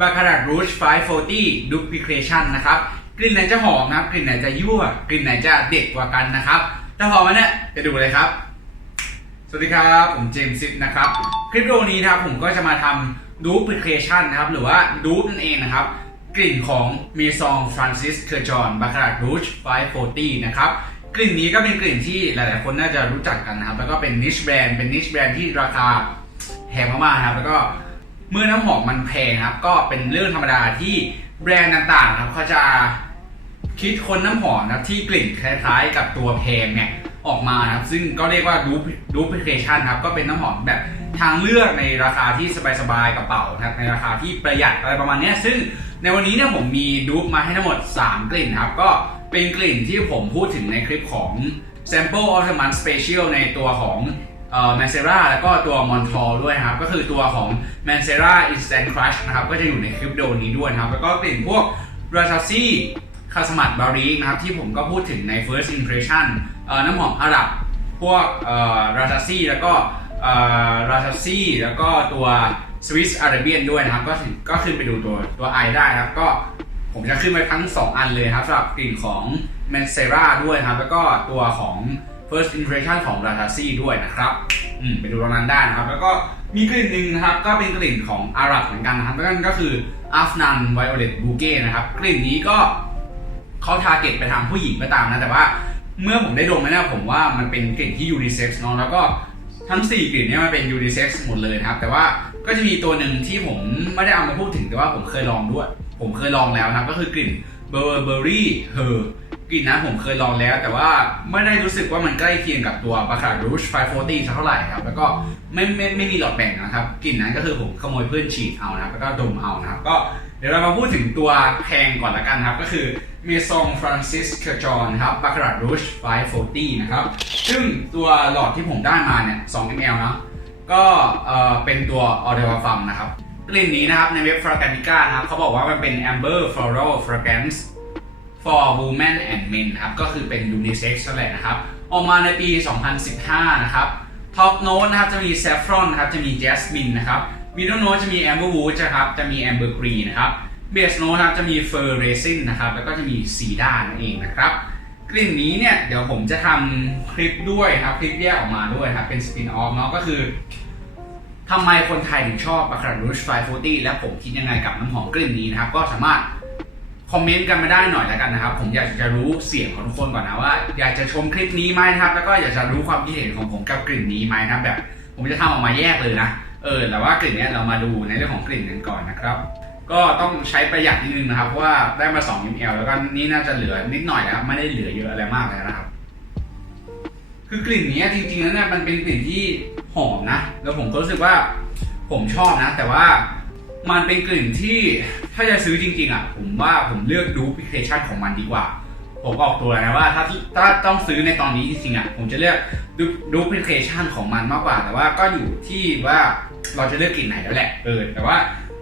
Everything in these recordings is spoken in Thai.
บาคาราดรูช540 Duplication นะครับ กลิ่นไหนจะหอมนะครับ กลิ่นไหนจะยั่ว กลิ่นไหนจะเด็ดกว่ากันนะครับ ถ้าพร้อมแล้วเนี่ยไปดูเลยครับ สวัสดีครับ ผมเจมส์ซิดนะครับ คลิปวิดีโอนี้นะครับผมก็จะมาทำ Duplication นะครับ หรือว่า Dupe นั่นเองนะครับ กลิ่นของ m มซองฟรานซิสเคอร์จอนบาคาร์รูช540 นะครับกลิ่นนี้ก็เป็นกลิ่นที่หลาย ๆ คนน่าจะรู้จักกันนะครับ แล้วก็เป็นนิชแบรนด์ เป็นนิชแบรนด์ที่ราคาแพงมากๆนะครับ แล้วก็ เมื่อน้ำหอมมันแพงครับ ก็เป็นเรื่องธรรมดาที่แบรนด์ต่างๆครับเขาจะคิดคนน้ำหอมนะที่กลิ่นคล้ายๆ กับตัวเพลงเนี่ยออกมาครับ ซึ่งก็เรียกว่าดูดูพลิเคชันครับ ก็เป็นน้ำหอมแบบทางเลือกในราคาที่สบายๆกระเป๋านะครับในราคาที่ประหยัดอะไรประมาณนี้ซึ่งในวันนี้เนี่ยผมมีดูปมาให้ทั้งหมด 3 กลิ่นครับ ก็เป็นกลิ่นที่ผมพูดถึงในคลิปของ Sample of the Month Special ในตัวของ เอ่อ m a n c e r a แล้วก็ตัว m o n t r o l ด้วยครับ ก็คือตัวของ m a n c e r a Instant Crush นะครับ ก็จะอยู่ในคลิปวิดีโอนี้ด้วยนะครับ แล้วก็กลิ่นพวก r a t a s i คาสมัตบารีนะครับ ที่ผมก็พูดถึงใน first impression เอ่อน้ำหอมอาหรับ พวกเอ่อ r a t a s i แล้วก็เอ่อ r a t a s i แล้วก็ตัว Swiss Arabian ด้วยนะครับ ก็ก็ขึ้นไปดูตัวตัวไอได้นะครับ ก็ผมจะขึ้นไปทั้ง 2 อันเลยครับสำหรับกลิ่นของ m a n c e r a ด้วยนะครับ แล้วก็ตัวของ first impression ของ r a t a s i ด้วยนะครับอืมไปดูตรงนั้นได้นะครับ แล้วก็มีกลิ่นหนึ่งนะครับ ก็เป็นกลิ่นของอาหรับเหมือนกันนะครับนั่นก็คือ Afnan Violet Bouquet นะครับ กลิ่นนี้ก็เขาทาร์เก็ตไปทางผู้หญิงก็ตามนะ แต่ว่าเมื่อผมได้ดมแล้วผมว่ามันเป็นกลิ่นที่ยูนิเซ็กซ์เนาะแล้วก็ทั้ง 4 กลิ่นเนี่ยมันเป็นยูนิเซ็กซ์หมดเลยนะครับ แต่ว่าก็จะมีตัวหนึ่งที่ผมไม่ได้เอามาพูดถึงแต่ว่าผมเคยลองด้วย ผมเคยลองแล้วนะก็คือกลิ่นเบอร์เบอรี่เฮอร์ กลิ่นนั้นผมเคยลองแล้ว แต่ว่าไม่ได้รู้สึกว่ามันใกล้เคียงกับตัวบาคารูช540สักเท่าไหร่ครับ แล้วก็ไม่ไม่ไม่มีหลอดแบ่งนะครับกลิ่นนั้นก็คือผมขโมยเพื่อนฉีดเอานะแล้วก็ดมเอานะครับก็เดี๋ยวเรามาพูดถึงตัวแพงก่อนละกันครับ ก็คือ Maison Francis c u r j o n ครับ Baccarat Rouge 540นะครับ ซึ่งตัวหลอดที่ผมได้มาเนี่ย2 ml เนะก็เอ่อเป็นตัว o r e v a f a m นะครับกลิ่นนี้นะครับในเว็บ Fraganica นะครับเขาบอกว่ามันเป็น Amber Floral Fragrance for Women and Men นะครับ ก็คือเป็น Unisex นั่นแหละนะครับ ออกมาในปี 2015 นะครับท็อปโน้ตนะครับ จะมี Saffron นะครับ จะมี Jasmine นะครับมิดเดิลโน้ตจะมี Amber Wood นะครับ จะมี Amber Green นะครับเบสโน้ตนะครับ จะมี Fir Resin นะครับ แล้วก็จะมี Cedar นั่นเองนะครับกลิ่นนี้เนี่ยเดี๋ยวผมจะทำคลิปด้วยครับ คลิปแยกออกมาด้วยครับ เป็นสปินออฟเนาะก็คือทำไมคนไทยถึงชอบ Baccarat Rouge 540และผมคิดยังไงกับน้ำหอมกลิ่นนี้นะครับ ก็สามารถ คอมเมนต์กันมาได้หน่อยแล้วกันนะครับ ผมอยากจะรู้เสียงของทุกคนก่อนนะว่า อยากจะชมคลิปนี้ไหมนะครับ แล้วก็อยากจะรู้ความคิดเห็นของผมกับกลิ่นนี้ไหมนะครับแบบ ผมจะทำออกมาแยกเลยนะเออแต่ว่ากลิ่นเนี้ยเรามาดูในเรื่องของกลิ่นกันก่อนนะครับ ก็ต้องใช้ประหยัดนิดนึงนะครับเพราะว่าได้มา2 ml แล้วก็นี่น่าจะเหลือนิดหน่อยนะครับไม่ได้เหลือเยอะอะไรมากเลยนะครับ คือกลิ่นเนี้ยจริงๆแล้วเนี่ยมันเป็นกลิ่นที่หอมนะ แล้วผมก็รู้สึกว่าผมชอบนะ แต่ว่า มันเป็นกลิ่นที่ถ้าจะซื้อจริงๆอะผมว่าผมเลือกดูพิเคชันของมันดีกว่า ผมออกตัวเลยนะว่าถ้าถ้าต้องซื้อในตอนนี้จริงๆอะผมจะเลือกดูดูพิเคชันของมันมากกว่า แต่ว่าก็อยู่ที่ว่าเราจะเลือกกลิ่นไหนแล้วแหละเออแต่ว่า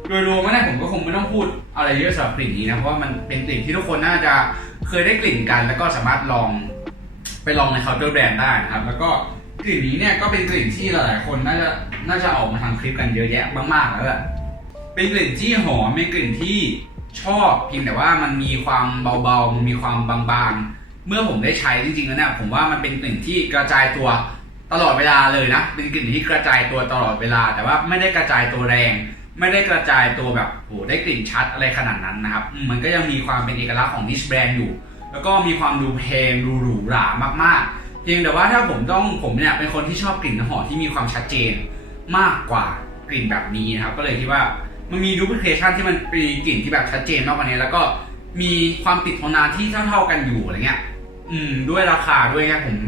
โดยรวมแล้ผมก็คงไม่ต้องพูดอะไรเยอะสำหรับกลิ่นนี้นะเพราะว่ามันเป็นกลิ่นที่ทุกคนน่าจะเคยได้กลิ่นกัน แล้วก็สามารถลองไปลองในเคาน์เตอร์แบรนด์ได้นะครับ แล้วก็กลิ่นนี้เนี่ยก็เป็นกลิ่นที่หลายๆ คนน่าจะน่าจะออกมาทำคลิปกันเยอะแยะมากๆแล้วแหละ เป็นกลิ่นที่หอมเป็นกลิ่นที่ชอบเพียงแต่ว่ามันมีความเบาๆมันมีความบางๆ เมื่อผมได้ใช้จริงๆแล้วเนี่ยผมว่ามันเป็นกลิ่นที่กระจายตัวตลอดเวลาเลยนะเป็นกลิ่นที่กระจายตัวตลอดเวลา แต่ว่าไม่ได้กระจายตัวแรง ไม่ได้กระจายตัวแบบโหได้กลิ่นชัดอะไรขนาดนั้นนะครับ มันก็ยังมีความเป็นเอกลักษณ์ของนิชแบรนด์อยู่ แล้วก็มีความดูแพงดูหรูหรามากๆ เพียงแต่ว่าถ้าผมต้องผมเนี่ยเป็นคนที่ชอบกลิ่นน้ำหอมที่มีความชัดเจนมากกว่ากลิ่นแบบนี้นะครับ ก็เลยคิดว่า มันมีดูพลิเคชันที่มันมีกลิ่นที่แบบชัดเจนมากกว่านี้ แล้วก็มีความติดทนนานที่เท่าๆกันอยู่อะไรเงี้ย อืม ด้วยราคาด้วยไงผม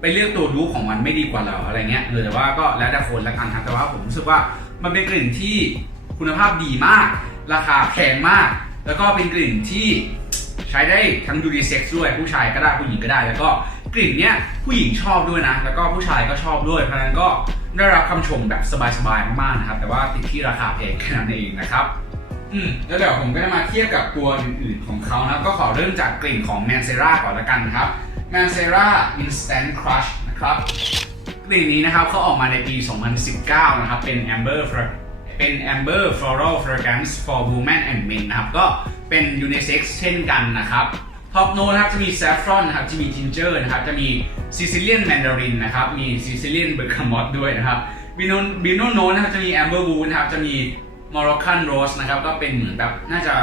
ไปเลือกตัวดูของมันไม่ดีกว่าเหรออะไรเงี้ยเออแต่ว่าก็แล้วแต่คนละกันครับแต่ว่าผมรู้สึกว่ามันเป็นกลิ่นที่คุณภาพดีมาก ราคาแพงมาก แล้วก็เป็นกลิ่นที่ใช้ได้ทั้งยูนิเซ็กซ์ด้วยผู้ชายก็ได้ผู้หญิงก็ได้ แล้วก็กลิ่นเนี้ยผู้หญิงชอบด้วยนะ แล้วก็ผู้ชายก็ชอบด้วยเพราะฉะนั้นก็ ได้รับคำชมแบบสบายๆมากๆนะครับ แต่ว่าติดที่ราคาแพงแค่นั้นเองนะครับอืมแล้วเดี๋ยวผมก็จะมาเทียบกับตัวอื่นๆของเขานะครับ ก็ขอเริ่มจากกลิ่นของ m a n c e r a ก่อนละกันครับ m a n c e r a Instant Crush นะครับกลิ่นนี้นะครับเขาออกมาในปี 2019 นะครับ เป็น Amber เป็น Amber Floral Fragrance for Women and Men นะครับ ก็เป็น Unisex เช่นกันนะครับ ท็อปโนนะครับจะมี saffron นะครับจะมี ginger นะครับจะมี Sicilian Mandarin นนะครับมี Sicilian Bergamot ด้วยนะครับบิโนบิโนโนนะครับจะมี amber wood นะครับจะมี Moroccan rose นะครับก็เป็นเหมือนแบบน่าจะ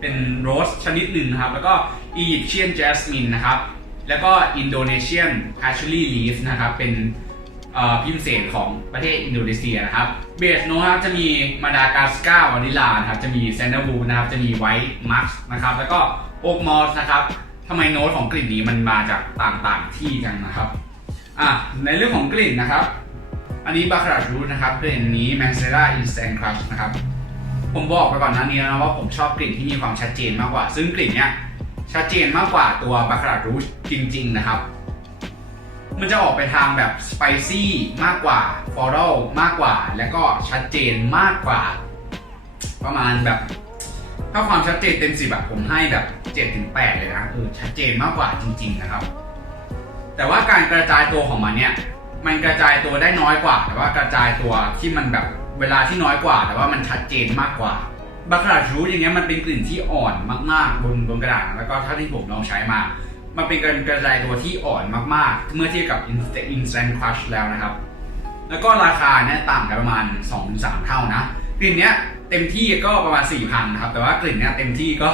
เป็นโรสชนิดหนึ่งนะครับแล้วก็ Egyptian jasmine นนะครับแล้วก็ Indonesian patchouli leaf นะครับเป็นพิมพ์เศษของประเทศอินโดนีเซียนะครับเบสโนนะครับจะมีมาดากัสการ์วานิลานะครับจะมีแซนด์วูนะครับจะมีไวท์มัสนะครับแล้วก็ โอ๊กมอสนะครับทำไมโน้ตของกลิ่นนี้มันมาจากต่างๆที่กันนะครับอะในเรื่องของกลิ่นนะครับ อันนี้บาคารารูทนะครับกลิ่นนี้แมนเซราอินสแตนครัชนะครับผมบอกไปก่อนหน้านี้แล้วนะว่าผมชอบกลิ่นที่มีความชัดเจนมากกว่า ซึ่งกลิ่นเนี้ยชัดเจนมากกว่าตัวบาคารารูทจริง ๆ นะครับ มันจะออกไปทางแบบสไปซี่มากกว่าฟลอรัลมากกว่า แล้วก็ชัดเจนมากกว่า ประมาณแบบ ถ้าความชัดเจนเต็มสิบแบบผมให้แบบ7ถึง8เลยนะเออชัดเจนมากกว่าจริง ๆนะครับ แต่ว่าการกระจายตัวของมันเนี่ยมันกระจายตัวได้น้อยกว่า แต่ว่ากระจายตัวที่มันแบบเวลาที่น้อยกว่า แต่ว่ามันชัดเจนมากกว่าบาคาราชูอย่างเงี้ยมันเป็นกลิ่นที่อ่อนมากๆบนบนกระดาษแล้วก็เท่าที่ผมลองใช้มา มันเป็นการกระจายตัวที่อ่อนมากๆ เมื่อเทียบกับ Instant Crush แล้วนะครับ แล้วก็ราคาเนี่ยต่างกันประมาณ 2-3 เท่านะกลิ่นเนี้ย เต็มที่ก็ประมาณ 4,000นะครับแต่ว่ากลิ่นเนี้ยเต็มที่ก็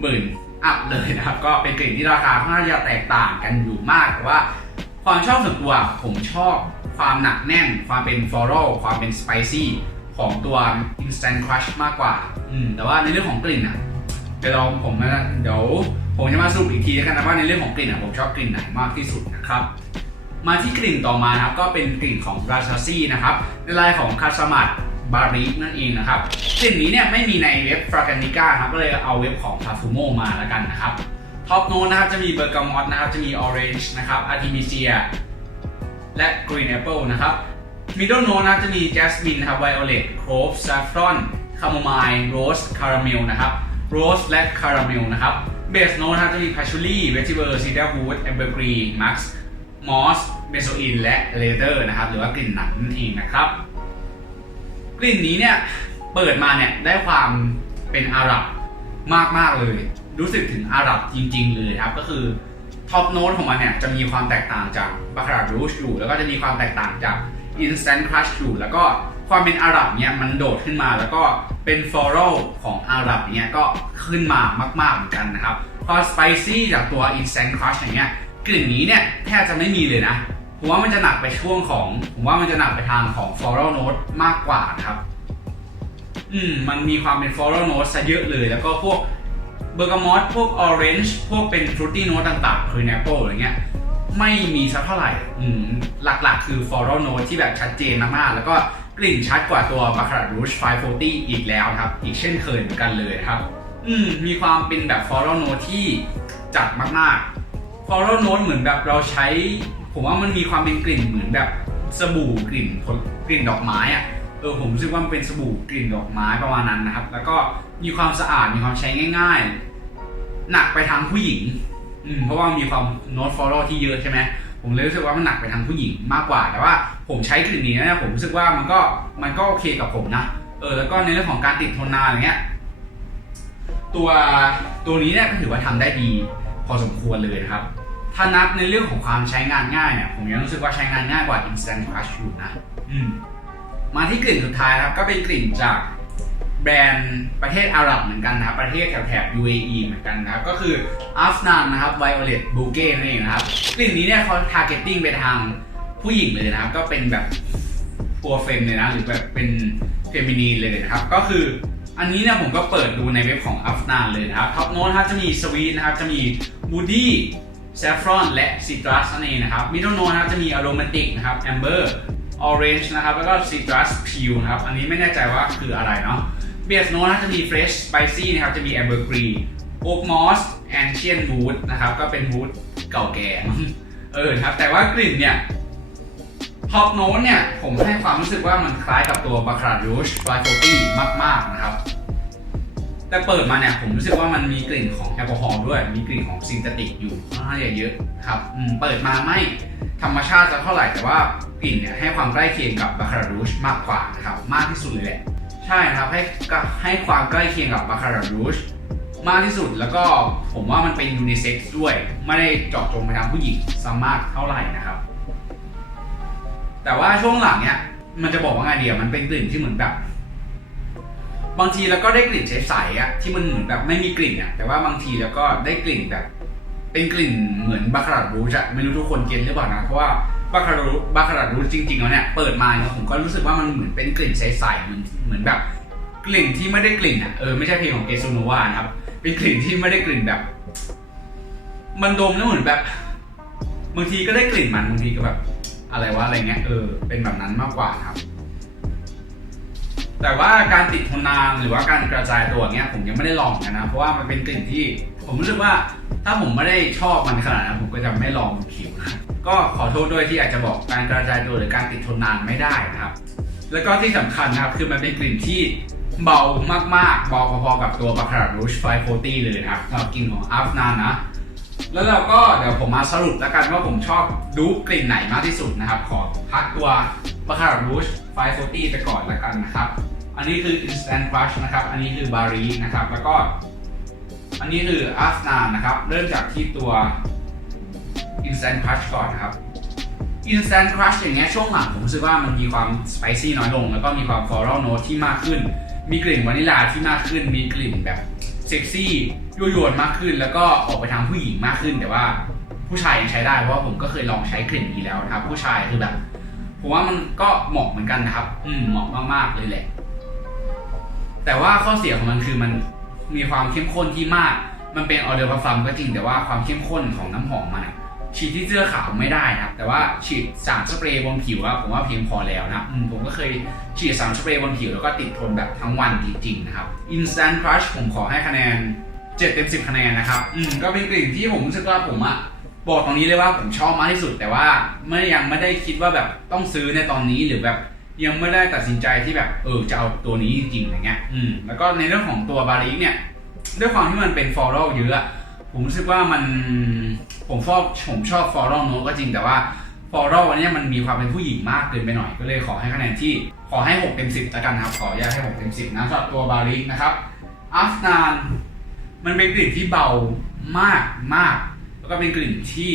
หมื่นอัพเลยนะครับ ก็เป็นกลิ่นที่ราคาค่อนข้างจะแตกต่างกันอยู่มาก แต่ว่าความชอบส่วนตัวผมชอบความหนักแน่น ความเป็นฟลอรัลความเป็นสไปซี่ของตัว Instant Crush มากกว่า อืม แต่ว่าในเรื่องของกลิ่นอะเดี๋ยวเราผมนะเดี๋ยวผมจะมาสรุปอีกทีแล้วกันนะว่าในเรื่องของกลิ่นอะผมชอบกลิ่นไหนมากที่สุดนะครับ มาที่กลิ่นต่อมานะครับก็เป็นกลิ่นของราชาซี่นะครับในลายของคาสมัด บารินั่นเองนะครับกลิ่นนี้เนี่ยไม่มีในเว็บฟรากานิก้าครับก็เลยเอาเว็บของพาฟูโมมาแล้วกันนะครับท็อปโนนะครับจะมีเบอร์กามอตนะครับจะมีออเรนจ์นะครับอาร์ติมิเซียและกรีนแอปเปิลนะครับมิดเดิลโนนะครับจะมีแจสมินนะครับไวโอเลตโครฟซาฟรอนคาโมไมล์โรสคาราเมลนะครับโรสและคาราเมลนะครับเบสโนนะครับจะมีพาชูลี่เวจิเบอร์ซีดาวูดแอมเบอร์กรีมักซ์มอสเบโซอินและเลเดอร์นะครับหรือว่ากลิ่นหนังนั่นเองนะครับ กลิ่นนี้เนี่ยเปิดมาเนี่ยได้ความเป็นอาหรับมากๆเลย รู้สึกถึงอาหรับจริง ๆ เลยครับก็คือท็อปโน้ตของมันเนี่ยจะมีความแตกต่างจากบาคารารูชอยู่ แล้วก็จะมีความแตกต่างจาก Instant Crush อยู่ แล้วก็ความเป็นอาหรับเนี่ยมันโดดขึ้นมา แล้วก็เป็นฟลอรัลของอาหรับเนี่ยก็ขึ้นมามากๆเหมือนกันนะครับพอสไปซี่จากตัว Instant Crush อย่างเงี้ยกลิ่นนี้เนี่ยแทบจะไม่มีเลยนะ ผมว่ามันจะหนักไปช่วงของ ผมว่ามันจะหนักไปทางของ floral note มากกว่าครับ อืม มันมีความเป็น floral note ซะเยอะเลย แล้วก็พวกเบอร์กามอตพวก orange พวกเป็น fruity note ต่างๆ pineapple อะไรเงี้ย ไม่มีสักเท่าไหร่ อืม หลักๆ คือ floral note ที่แบบชัดเจนมากๆ แล้วก็กลิ่นชัดกว่าตัว Baccarat Rouge 540 อีกแล้วครับ อีกเช่นเคยเหมือนกันเลยครับ อืม มีความเป็นแบบ floral note ที่จัดมากๆ floral note เหมือนแบบเราใช้ ผมว่ามันมีความเป็นกลิ่นเหมือนแบบสบู่กลิ่นผลกลิ่นดอกไม้อะเออผมรู้สึกว่ามันเป็นสบู่กลิ่นดอกไม้ประมาณนั้นนะครับ แล้วก็มีความสะอาดมีความใช้ง่าย ๆ หนักไปทางผู้หญิงอืมเพราะว่ามีความโน้ตฟลอรัลที่เยอะใช่ไหมผมเลยรู้สึกว่ามันหนักไปทางผู้หญิงมากกว่า แต่ว่าผมใช้กลิ่นนี้นะผมรู้สึกว่ามันก็มันก็โอเคกับผมนะเออแล้วก็ในเรื่องของการติดทนนานอย่างเงี้ยตัวตัวนี้เนี่ยก็ถือว่าทำได้ดีพอสมควรเลยนะครับ ถ้านับในเรื่องของความใช้งานง่ายเนี่ยผมยังรู้สึกว่าใช้งานง่ายกว่า Instant Crush อยู่นะอืมมาที่กลิ่นสุดท้ายครับก็เป็นกลิ่นจากแบรนด์ประเทศอาหรับเหมือนกันนะครับประเทศแถบแถบ UAE เหมือนกันนะครับก็คือ Afnan นะครับ Violet Bouquet นั่นเองนะครับกลิ่นนี้เนี่ยเขา targeting ไปทางผู้หญิงเลยนะครับ ก็เป็นแบบตัวเฟมเลยนะหรือแบบเป็นเฟมินีนเลยนะครับ ก็คืออันนี้เนี่ยผมก็เปิดดูในเว็บของ Afnan เลยนะครับท็อปโน้ตครับจะมีสวีทนะครับจะมี Woody Saffron และ Citrus นั่นเองนะครับ Middle note นะครับจะมี Aromatic นะครับ Amber Orange นจ์นะครับแล้วก็ Citrus Peel นะครับอันนี้ไม่แน่ใจว่าคืออะไรเนาะ Base note นะจะมี Fresh Spicy นะครับจะมี Ambergris Oak Moss Ancient Wood นะครับก็เป็น Wood เก่าแก่เออครับแต่ว่ากลิ่นเนี่ยท็อปโน้ตเนี่ยผมให้ความรู้สึกว่ามันคล้ายกับตัว Baccarat Rouge 540มาก ๆ นะครับ แต่เปิดมาเนี่ยผมรู้สึกว่ามันมีกลิ่นของแอลกอฮอล์ด้วย มีกลิ่นของซินเทติกอยู่ค่อนข้างจะเยอะครับเปิดมาไม่ธรรมชาติจะเท่าไหร่แต่ว่ากลิ่นเนี่ยให้ความใกล้เคียงกับ Baccarat Rouge มากกว่านะครับมากที่สุดเลยแหละใช่นะครับให้ให้ความใกล้เคียงกับบาคารารูชมากที่สุดแล้วก็ผมว่ามันเป็นยูนิเซ็กซ์ด้วย ไม่ได้เจาะจงไปทางผู้หญิงซะมากเท่าไหร่นะครับ แต่ว่าช่วงหลังเนี้ยมันจะบอกว่าไงเดียวมันเป็นกลิ่นที่เหมือนแบบ บางทีแล้วก็ได้กลิ่นใสๆอะที่มันเหมือนแบบไม่มีกลิ่นอะแต่ว่าบางทีแล้วก็ได้กลิ่นแบบ เป็นกลิ่นเหมือนบาคารารูชอะไม่รู้ทุกคนเก็ตหรือเปล่านะเพราะว่าบาคารารูบาคารารูจริงๆแล้วเนี่ยเปิดมาเนี่ยผมก็รู้สึกว่ามันเหมือนเป็นกลิ่นใสๆเหมือนเหมือนแบบ กลิ่นที่ไม่ได้กลิ่นอะเออไม่ใช่เพลงของเกซูโนวานะครับเป็นกลิ่นที่ไม่ได้กลิ่นแบบ มันดมแล้วเหมือนแบบบางทีก็ได้กลิ่นมันบางทีก็แบบอะไรวะอะไรเงี้ยเออเป็นแบบนั้นมากกว่าครับ แต่ว่าการติดทนนานหรือว่าการกระจายตัวเนี้ยผมยังไม่ได้ลองนกันนะ เพราะว่ามันเป็นกลิ่นที่ ผมรู้สึกว่าถ้าผมไม่ได้ชอบมันขนาดนั้นผมก็จะไม่ลองผิวนะก็ขอโทษด้วยที่อาจจะบอกการกระจายตัวหรือการติดทนนานไม่ได้นะครับ แล้วก็ที่สำคัญนะครับคือมันเป็นกลิ่นที่เบามากๆเบาพอๆกับตัวบาคารารูชไฟโฟตี้เลยนะครับสำหรับกลิ่นของอัฟนานนะแล้วเราก็เดี๋ยวผมมาสรุปแล้วกันว่าผมชอบดูกลิ่นไหนมากที่สุดนะครับ ขอพักตัวบาคารารูชไฟโฟตี้ไปก่อนแล้วกันนะครับ อันนี้คือ instant crush นะครับ อันนี้คือบารีนะครับ แล้วก็ อันนี้คืออัฟนานนะครับ เริ่มจากที่ตัว instant crush ก่อนนะครับ instant crush อย่างเงี้ยช่วงหลังผมรู้สึกว่ามันมีความ spicy น้อยลง แล้วก็มีความ floral note ที่มากขึ้น มีกลิ่นวานิลาที่มากขึ้น มีกลิ่นแบบเซ็กซี่ยั่วยวนมากขึ้น แล้วก็ออกไปทางผู้หญิงมากขึ้น แต่ว่าผู้ชายยังใช้ได้ เพราะว่าผมก็เคยลองใช้กลิ่นนี้แล้วนะครับ ผู้ชายคือแบบผมว่ามันก็เหมาะเหมือนกันนะครับ อืมเหมาะมากๆเลยแหละ แต่ว่าข้อเสียของมันคือมันมีความเข้มข้นที่มาก มันเป็นออเดอร์พาฟัมก็จริงแต่ว่าความเข้มข้นของน้ำหอมมันอะฉีดที่เสื้อขาวไม่ได้นะครับแต่ว่าฉีดสารสเปรย์บนผิวอะผมว่าเพียงพอแล้วนะผมก็เคยฉีดสารสเปรย์บนผิวแล้วก็ติดทนแบบทั้งวันจริงๆนะครับ Instant Crush ผมขอให้คะแนน7เต็ม10 คะแนนนะครับอืมก็เป็นกลิ่นที่ผมรู้สึกว่าผมอะบอกตรงนี้เลยว่าผมชอบมากที่สุด แต่ว่าไม่ยังไม่ได้คิดว่าแบบต้องซื้อในตอนนี้หรือแบบ ยังไม่ได้ตัดสินใจที่แบบเออจะเอาตัวนี้จริงๆอะไรเงี้ยอืมแล้วก็ในเรื่องของตัวบาริกเนี่ยด้วยความที่มันเป็นฟลอรัลเยอะอะผมรู้สึกว่ามันผมชอบผมชอบฟลอรัลโนก็จริงแต่ว่าฟลอรัลวันนี้มันมีความเป็นผู้หญิงมากเกินไปหน่อยก็เลยขอให้คะแนนที่ขอให้ 6 เต็ม 10แล้วกันครับ ขออนุญาตให้ 6 เต็ม 10 นะสำหรับตัวบาริกนะครับอัฟนานมันเป็นกลิ่นที่เบามากมาก แล้วก็เป็นกลิ่นที่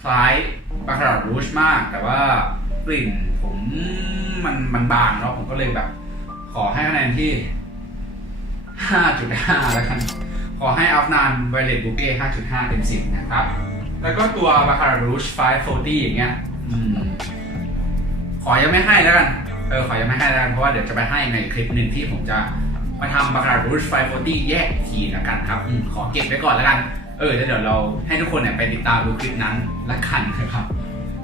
คล้ายบาคารารูชมาก แต่ว่ากลิ่น ผมมันมันบางเนาะผมก็เลยแบบ ขอให้คะแนนที่ 5.5 แล้วกัน ขอให้อัฟนานไวเลตบุเก้5.5 เต็ม 10 นะครับ แล้วก็ตัวบาคารารูช540 อย่างเงี้ยขอยังไม่ให้แล้วกัน เออ ขอยังไม่ให้แล้วกัน เพราะว่าเดี๋ยวจะไปให้ในคลิปหนึ่งที่ผมจะมาทำบาคารารูช540 แยกทีแล้วกันครับอขอเก็บไว้ก่อนแล้วกัน เออแล้วเดี๋ยวเราให้ทุกคนเนี่ยไปติดตามดูคลิปนั้นละกันนะครับ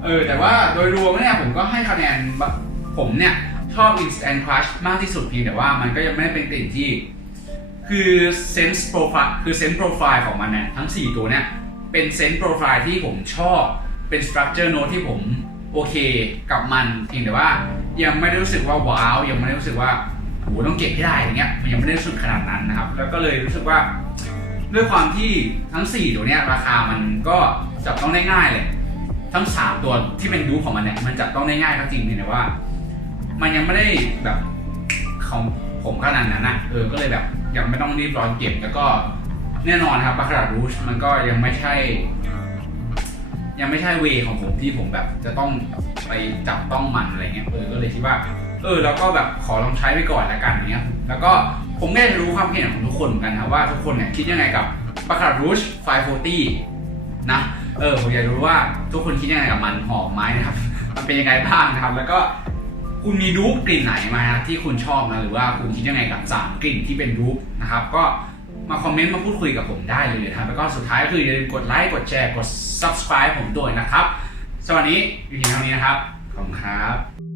เออแต่ว่าโดยรวมเนี่ยผมก็ให้คะแนนผมเนี่ยชอบ Instant Crush มากที่สุดเพียงแต่ว่ามันก็ยังไม่ได้เป็นกลิ่นที่ คือ sense profile คือ sense profile ของมันเนี่ยทั้ง 4 ตัวเนี่ยเป็น sense profile ที่ผมชอบเป็น structure note ที่ผมโอเคกับมันเพียงแต่ว่ายังไม่ได้รู้สึกว่าว้าว ยังไม่ได้รู้สึกว่าโหต้องเก็บให้ได้อย่างเงี้ยมันยังไม่ได้สึกขนาดนั้นนะครับ แล้วก็เลยรู้สึกว่า ด้วยความที่ทั้ง 4 ตัวเนี้ยราคามันก็จับต้องได้ง่ายเลย ทั้ง3ตัวที่เป็นยูของมันเนี่ยมันจับต้องได้ง่ายก็จริงเพียงแต่ว่า มันยังไม่ได้แบบของผมขนาดนั้นนะเออก็เลยแบบยังไม่ต้องรีบร้อนเก็บแล้วก็แน่นอนครับบาคารารูชมันก็ยังไม่ใช่ ยังไม่ใช่เวของผมที่ผมแบบจะต้องไปจับต้องมันอะไรเงี้ยเออก็เลยคิดว่า เออแล้วก็แบบขอลองใช้ไปก่อนละกันเนี้ยแล้วก็ผมก็อยากจะรู้ความคิดเห็นของทุกคนเหมือนกันครับว่าทุกคนเนี่ยคิดยังไงกับบาคารารูช540นะ เออผมอยากรู้ว่าทุกคนคิดยังไงกับมันหอมไหมนะครับ มันเป็นยังไงบ้างนะครับ แล้วก็คุณมีรูปกลิ่นไหนมาที่คุณชอบนะหรือว่าคุณคิดยังไงกับสามกลิ่นที่เป็นรูปนะครับ ก็มาคอมเมนต์มาพูดคุยกับผมได้เลยนะครับแล้วก็สุดท้ายก็คืออย่าลืมกดไลค์กดแชร์กด subscribe ผมด้วยนะครับสวัสดีอยู่ที่เท่านี้นะครับขอบคุณครับ